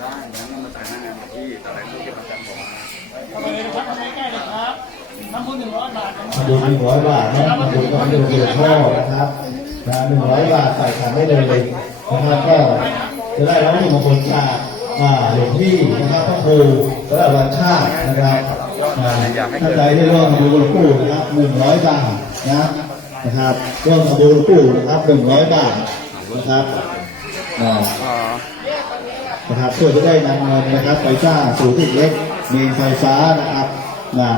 ได้งั้นมาใส่หน้างานที่ตอนแรกที่จะมาจัดผมทำไมนะครับทำไมใกล้เลยครับทำบุญหนึ่งร้อยบาทนะคทำบุญหนึ่งร้อยบาทนะทำบุญกับหลวงปู่พ่อนะครับนะหนึ่งร้อยบาทใส่ขันได้เลยนะครับก็จะได้รับมงคลจากอ่า หลวงพี่นะครับพระครูพระวันชาตินะครับอ่าท่านใดที่ร่วมทำบุญหลวงปู่นะครับหนึ่งร้อยบาทนะนะครับร่วมทำบุญหลวงปู่นะครับหนึ่งร้อยบาทนะครับอ่าอ๋อนะครับเพื่อจะได้นำเงินนะครับ ไปสร้างศูนย์ติดเล็กมีไฟฟ้านะครับนะ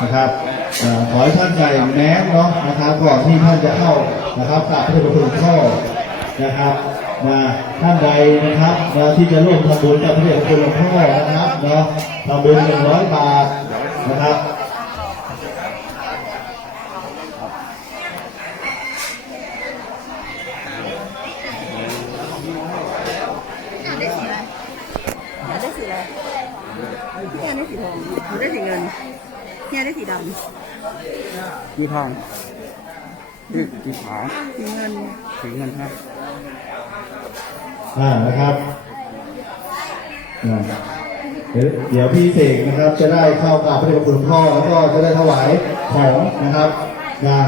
นะครับเอ่อขอให้ท่านใส่แมสเนาะนะครับก่อนที่ท่านจะเข้านะครับกราบพระเดชพระคุณพ่อนะครับ นะท่านใดนะครับนะที่จะร่วมทำบุญกับพระเดชพระคุณหลวงพ่อนะครับเนาะทำบุญหนึ่งร้อยบาทนะครับได้สีอะไรได้สีอะไรพี่แอนได้สีทองหนูได้สีเงินพี่แอนได้สีดยี่ทองยี่ยี่ขาวำสีเงินถึงเงินครับ อ่านะครับเดี๋ยวพี่เสกนะครับจะได้เข้ากราบพระเดชพระคุณพ่อแล้วก็จะได้ถวายของนะครับนะ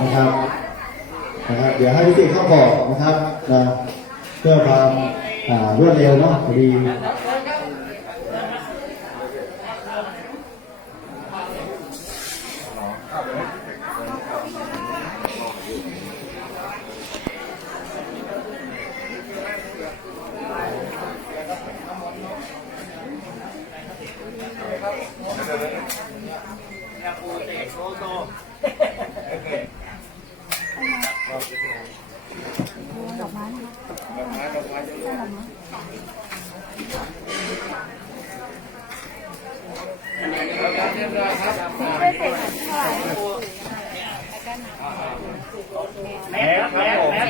นะครับนะครับ เดี๋ยวให้พี่เสกเข้าบอกนะครับนะเพื่อความอ่ารวดเร็วเนาะพอดี แม่แม่แม่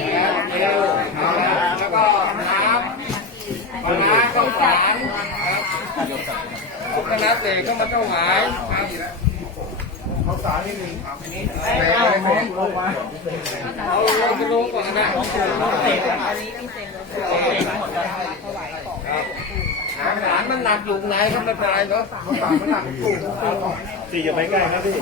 แล้วก็น้ำเอาน้ำข้าวสารครับ ทุกคณะเสกก็มาถวายครับข้าสารนี่หนึ่งครับนี้เอาเอาเราจะรู้ก่อนนะอันนี้มีเสกครับหางสารมันหนักอยู่ไหนก็ไม่เป็นไรเนาะข้าวสารมันหนักอยู่สี่อย่าไปใกล้ครับพี่